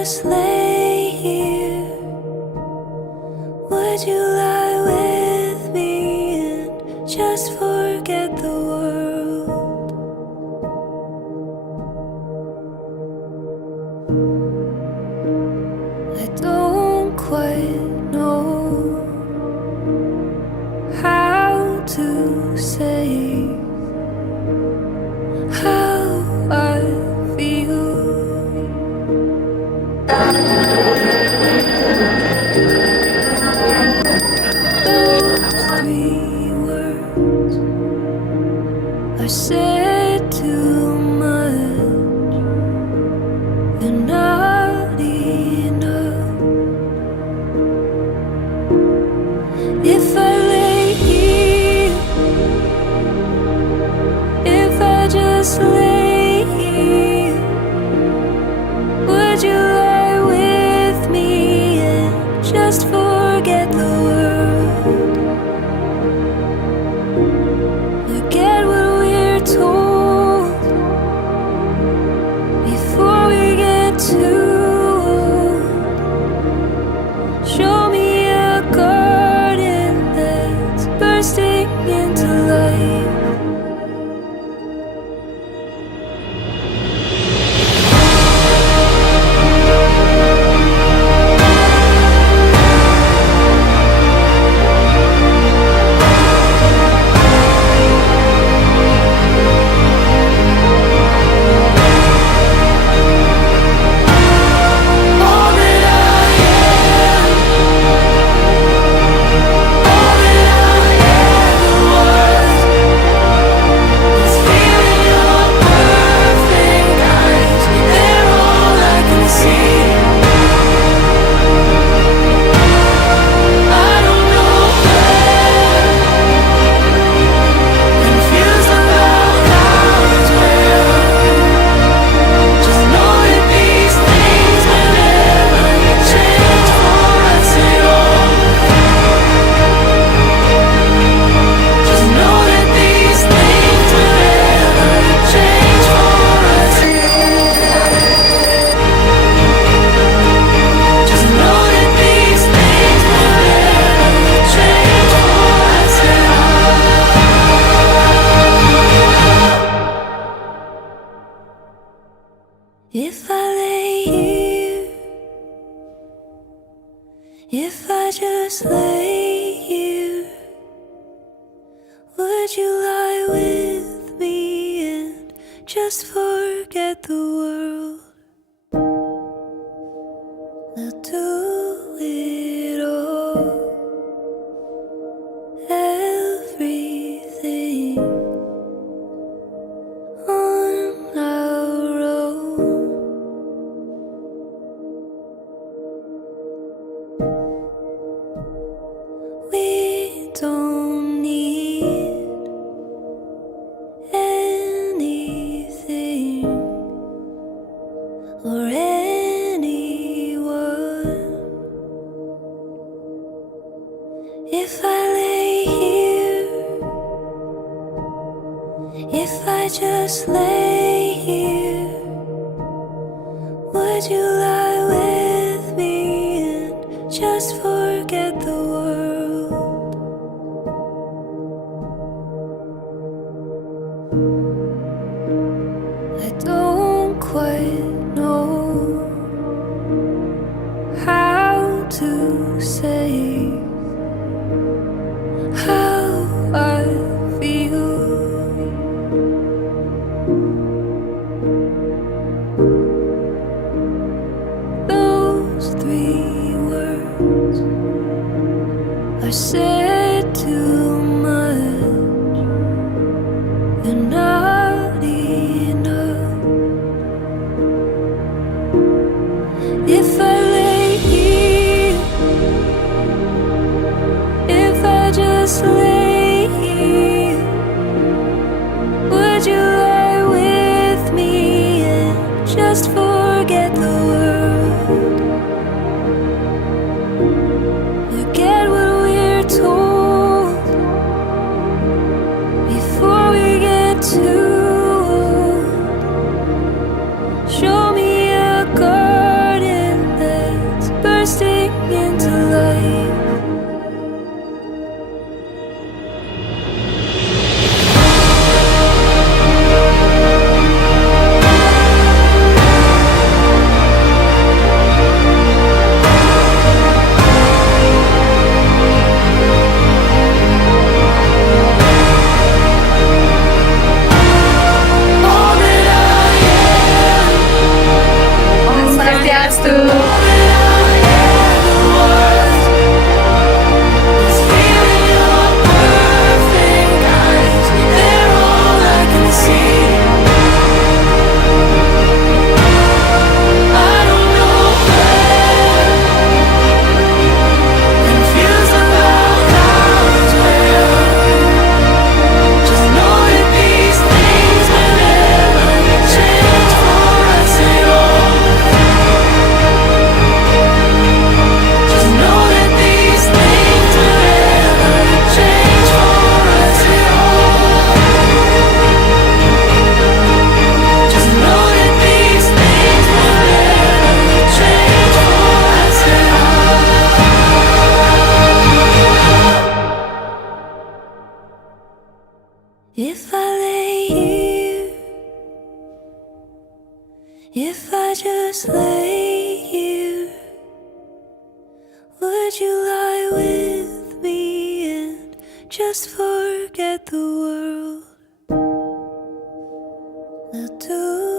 just lay here? Would you lie with me and just forget the world? I don't quite know how to say how I feel. Those three words are said too much. They're not enough. If I lay here, if I just lay here, would you lie with me and just forget the world? Forget what we're told before we get too old. Show me a garden that's bursting into life. If I lay here, if I just lay here, would you lie with me and just forget the world? We'll do it all, everything on our own. We don't need anything or anyone. If I lay here, if I just lay here, would you lie with me and just forget the world? I don't quite know how to say how I feel. Those three words are said too much. They're not enough. If I lay here, if I just lay here, would you lie with me and just forget the world? Forget what we're told before we get too old. Show me a garden just lay here? Would you lie with me and just forget the world? We'll do